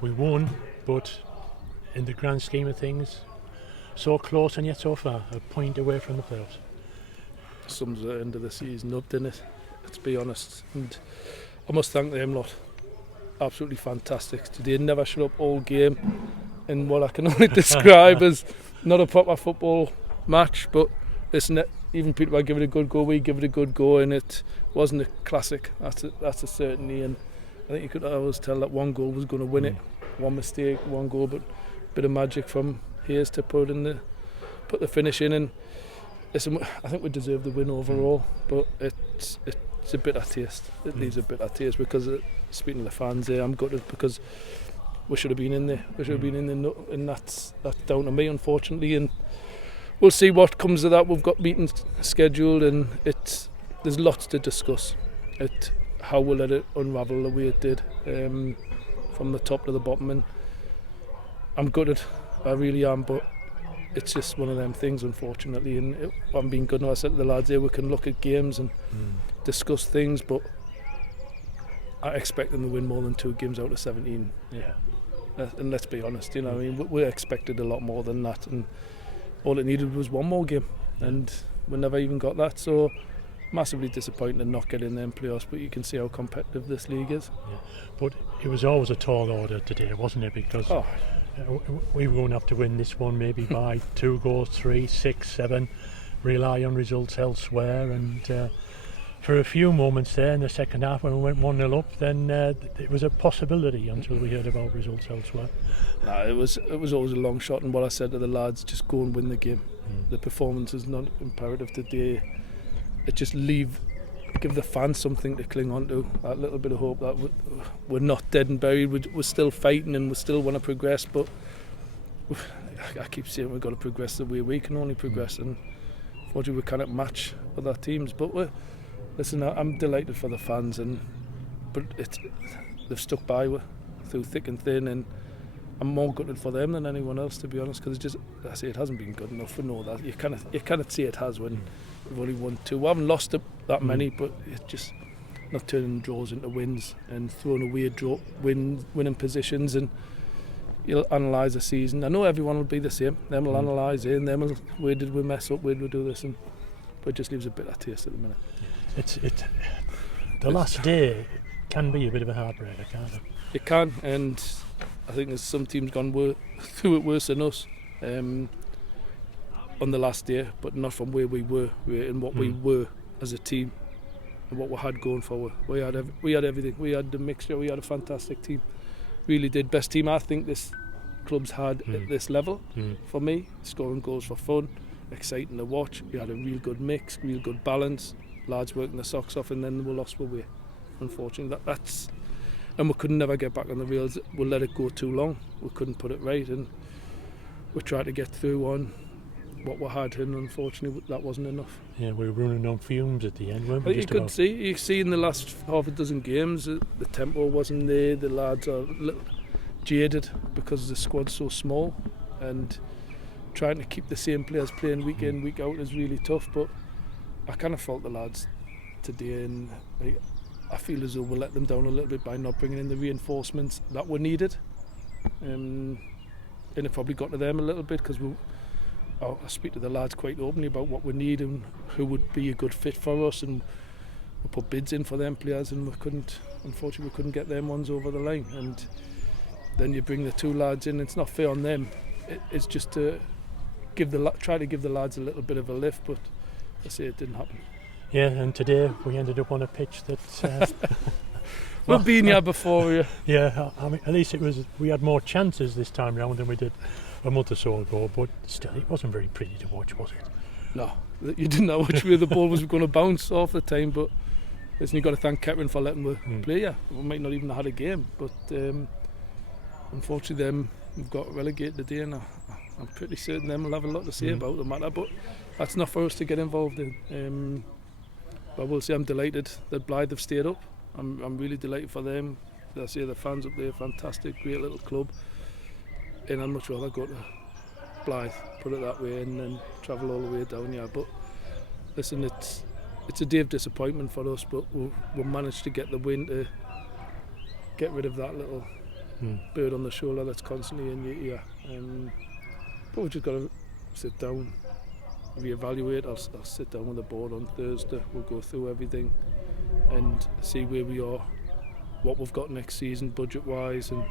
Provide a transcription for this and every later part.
We won, but in the grand scheme of things, so close and yet so far, a point away from the playoffs. Sums the end of the season up, didn't it? Let's be honest. And I must thank them lot. Absolutely fantastic. They never shut up all game in what I can only describe as not a proper football match, but listen, even people that give it a good go, we give it a good go, and it wasn't a classic. That's a certainty, and I think you could always tell that one goal was going to win it. One mistake, one goal, but a bit of magic from Hayes to put the finish in. And listen, I think we deserve the win overall, but it's a bitter taste. It leaves a bitter taste because speaking to the fans there, I'm gutted because we should have been in there. We should have been in there, and that's down to me, unfortunately. And we'll see what comes of that. We've got meetings scheduled, and there's lots to discuss. How we'll let it unravel the way it did, from the top to the bottom. And I'm gutted, I really am, but it's just one of them things, unfortunately. And I'm being good now. I said to the lads here, we can look at games and discuss things, but I expect them to win more than 2 games out of 17. Yeah. And let's be honest, I mean, we expected a lot more than that, and all it needed was one more game, and we never even got that. So massively disappointed to not get in them playoffs, but you can see how competitive this league is. Yeah. But it was always a tall order today, wasn't it? Because we were going to have to win this one maybe by 2 goals, 3, 6, 7, rely on results elsewhere, and for a few moments there in the second half when we went 1-0 up, then it was a possibility until we heard about results elsewhere. No, it was always a long shot, and what I said to the lads, just go and win the game. The performance is not imperative today. It just give the fans something to cling on to, that little bit of hope that we're not dead and buried, we're still fighting and we still want to progress, but I keep saying we've got to progress the way we can only progress, and unfortunately we cannot match other teams. But listen, I'm delighted for the fans, but they've stuck by through thick and thin, and I'm more gutted for them than anyone else, to be honest, because it hasn't been good enough. We know that. You cannot see it has when we've only won 2. We haven't lost that many, but it's just not turning draws into wins and throwing away winning positions. And you'll analyse the season. I know everyone will be the same. Them will analyse it, and them will, where did we mess up, where did we do this, but it just leaves a bitter taste at the minute. The last day can be a bit of a heartbreaker, can't it? It can, and I think there's some teams gone through it worse than us on the last day, but not from where we were and what we were as a team and what we had going forward. We had everything. We had the mixture. We had a fantastic team. Really did. Best team I think this club's had at this level for me. Scoring goals for fun, exciting to watch. We had a real good mix, real good balance. Lads working their socks off, and then we lost our way. Unfortunately, that's. And we could never get back on the rails. We let it go too long. We couldn't put it right, and we tried to get through on what we had, and unfortunately that wasn't enough. Yeah, we were running on fumes at the end, weren't we? You see in the last half a dozen games, the tempo wasn't there. The lads are a little jaded because the squad's so small, and trying to keep the same players playing week in, week out is really tough. But I kind of fault the lads today, and I feel as though we let them down a little bit by not bringing in the reinforcements that were needed, and it probably got to them a little bit, because I speak to the lads quite openly about what we need and who would be a good fit for us, and we put bids in for them players, and unfortunately we couldn't get them ones over the line. And then you bring the 2 lads in. It's not fair on them. It's just to try to give the lads a little bit of a lift, but I say it didn't happen. Yeah, and today we ended up on a pitch that we've been here before. Yeah, I mean, at least we had more chances this time round than we did a month or so ago, but still it wasn't very pretty to watch, was it? No, you didn't know which way the ball was going to bounce off the time, but listen, you've got to thank Kettering for letting us play here. We might not even have had a game, but unfortunately we've got relegated today, and I'm pretty certain them will have a lot to say about the matter, but that's not for us to get involved in. But I will say I'm delighted that Blythe have stayed up. I'm really delighted for them. I say the fans up there, fantastic, great little club, and I'd much rather go to Blythe, put it that way, and then travel all the way down here. But listen, it's a day of disappointment for us, but we managed to get the win to get rid of that little bird on the shoulder that's constantly in your ear. But we've just got to sit down, reevaluate. I'll sit down with the board on Thursday. We'll go through everything and see where we are, what we've got next season budget-wise, and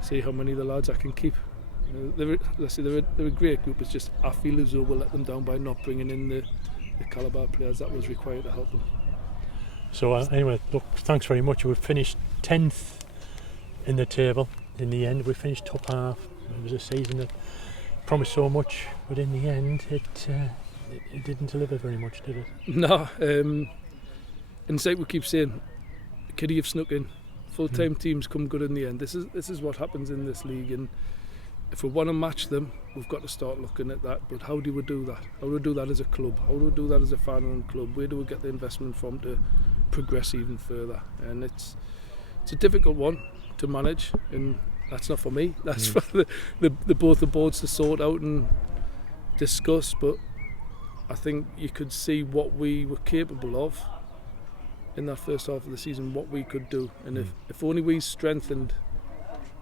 see how many of the lads I can keep. They're a great group. It's just I feel as though we'll let them down by not bringing in the calibre players that was required to help them. So anyway, look, thanks very much. We've finished 10th in the table. In the end, we finished top half. It was a season that promised so much, but in the end, it didn't deliver very much, did it? No. And like we keep saying, Kitty have snuck in. Full-time teams come good in the end. This is what happens in this league, and if we want to match them, we've got to start looking at that. But how do we do that? How do we do that as a club? How do we do that as a fan-owned club? Where do we get the investment from to progress even further? And it's a difficult one to manage, and that's not for me. That's for the both the boards to sort out and discuss. But I think you could see what we were capable of in that first half of the season, what we could do, and if only we strengthened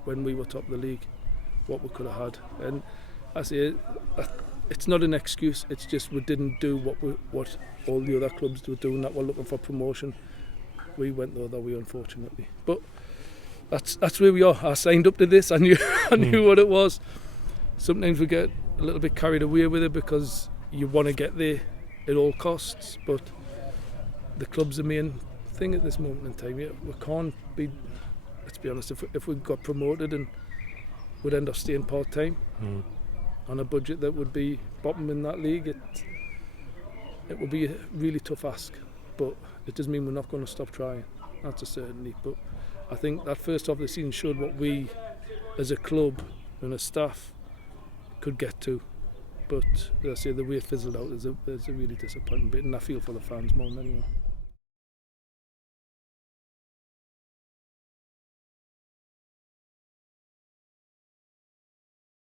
when we were top of the league, what we could have had. And I say it's not an excuse, it's just we didn't do what all the other clubs were doing that were looking for promotion. We went the other way, unfortunately. But that's where we are. I signed up to this. I knew what it was. Sometimes we get a little bit carried away with it because you want to get there at all costs, but the club's the main thing at this moment in time. We can't be, let's be honest, if we got promoted and would end up staying part-time on a budget that would be bottom in that league, it would be a really tough ask. But it doesn't mean we're not going to stop trying. That's a certainty. But I think that first half of the season showed what we as a club and a staff could get to. But as I say, the way it fizzled out is a really disappointing bit, and I feel for the fans more than anyone.